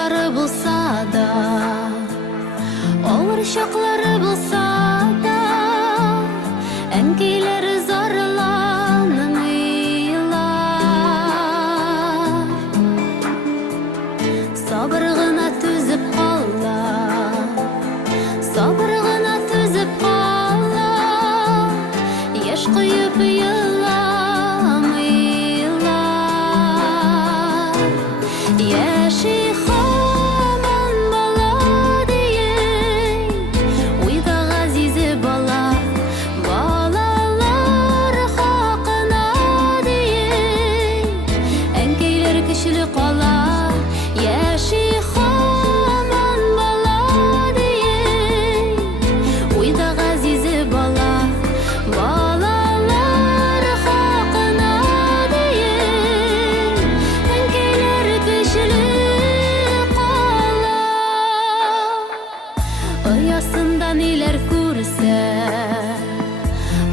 шоклары булса да, авыр шоклары булса да, әнкәйләре зарланмыйлар. Сабыр гына түзеп кала, сабыр гына түзеп кала, яшь куеп еламыйлар. Яши хаман бала дiyey, уйда газизе бала, балалар хакына дiyey, әнкәйләр көчле кала. Яши хаман бала дiyey, уйда газизе бала, балалар хакына дiyey, әнкәйләр көчле кала. Оясында ниләр күрсә,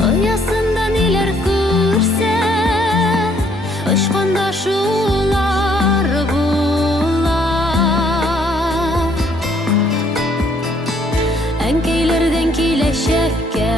оясында ниләр күрсә, очканда шулар була. Әнкәйләрдән киләчәккә